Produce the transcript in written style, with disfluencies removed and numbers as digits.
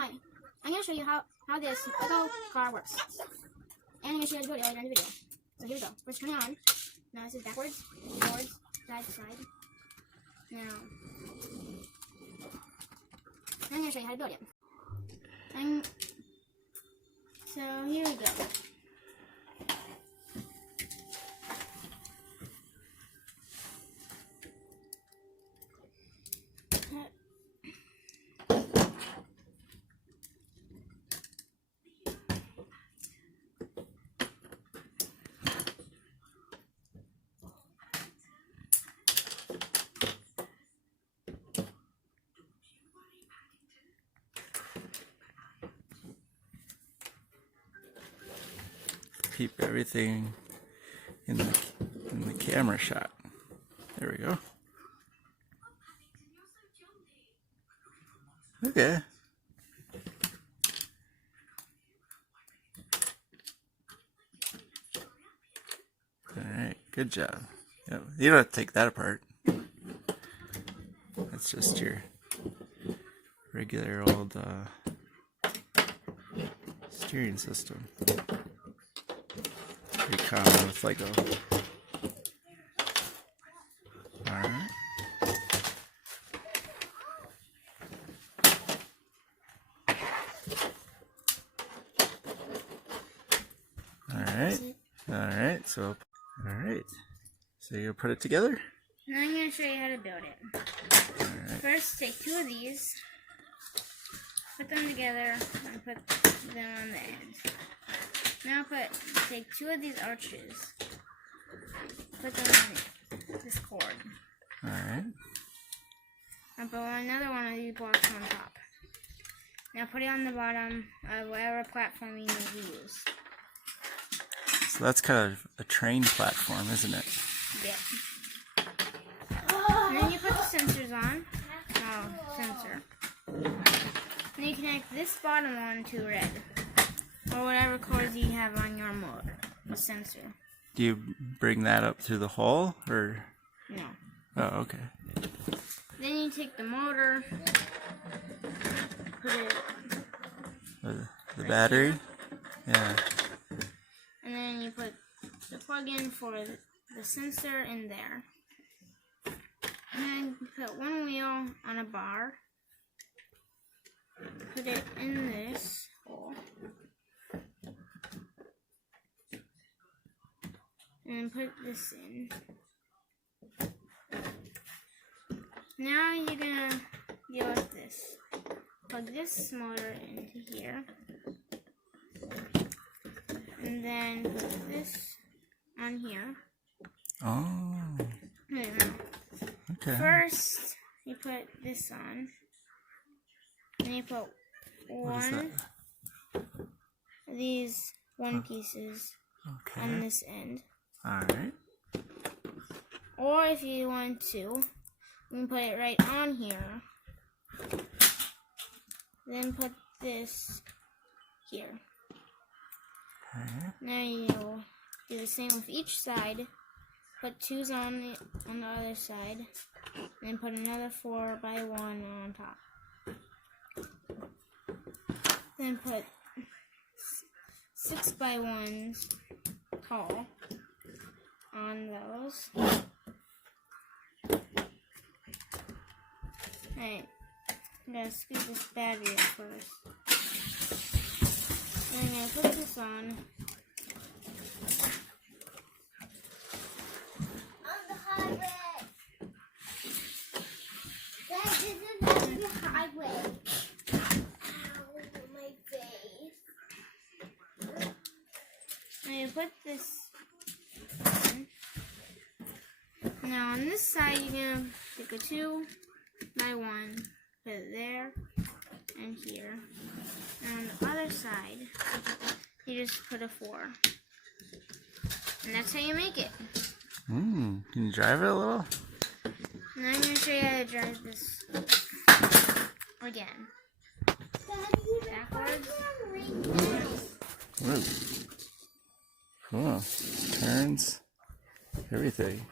Hi, I'm going to show you how this Lego car works. And I'm going to show you how to do it later in the video. So here we go. First turn it on. Now this is backwards, forwards, side to side. Now, I'm going to show you how to build it. So here we go. Keep everything in the camera shot. There we go. Okay. All right, good job. Yep. You don't have to take that apart. That's just your regular old steering system. Pretty common with Lego. Alright. Alright, so you put it together? Now I'm going to show you how to build it. Alright. First, take two of these, put them together, and put them on the end. Now take two of these arches, put them on this cord. Alright. And put another one of these blocks on top. Now put it on the bottom of whatever platform you need to use. So that's kind of a train platform, isn't it? Yeah. And then you put the sensors on. Sensor. And you connect this bottom one to red. Or whatever cords you have on your motor, the sensor. Do you bring that up through the hole, or? No. Oh, okay. Then you take the motor, put it... The battery? Yeah. And then you put the plug-in for the sensor in there. And then put one wheel on a bar. Put it in this hole. And put this in. Now you're gonna deal with this. Plug this motor into here. And then put this on here. Oh. Okay. First, you put this on. And you put one of these pieces on this end. Alright. Or if you want to, you can put it right on here. Then put this here. Okay. Now you'll do the same with each side. Put twos on the other side. Then put another 4x1 on top. Then put 6x1s tall on those. Alright, I'm gonna squeeze this battery up first. Then I'm gonna put this on. On the highway! Dad, this is not the highway. Ow, my face. Now you put this on. Now on this side, you're gonna take a 2x1, put it there and here. And on the other side, you just put a 4. And that's how you make it. Can you drive it a little? And I'm going to show you how to drive this again. Backwards. Whoa. Cool. Turns. Everything.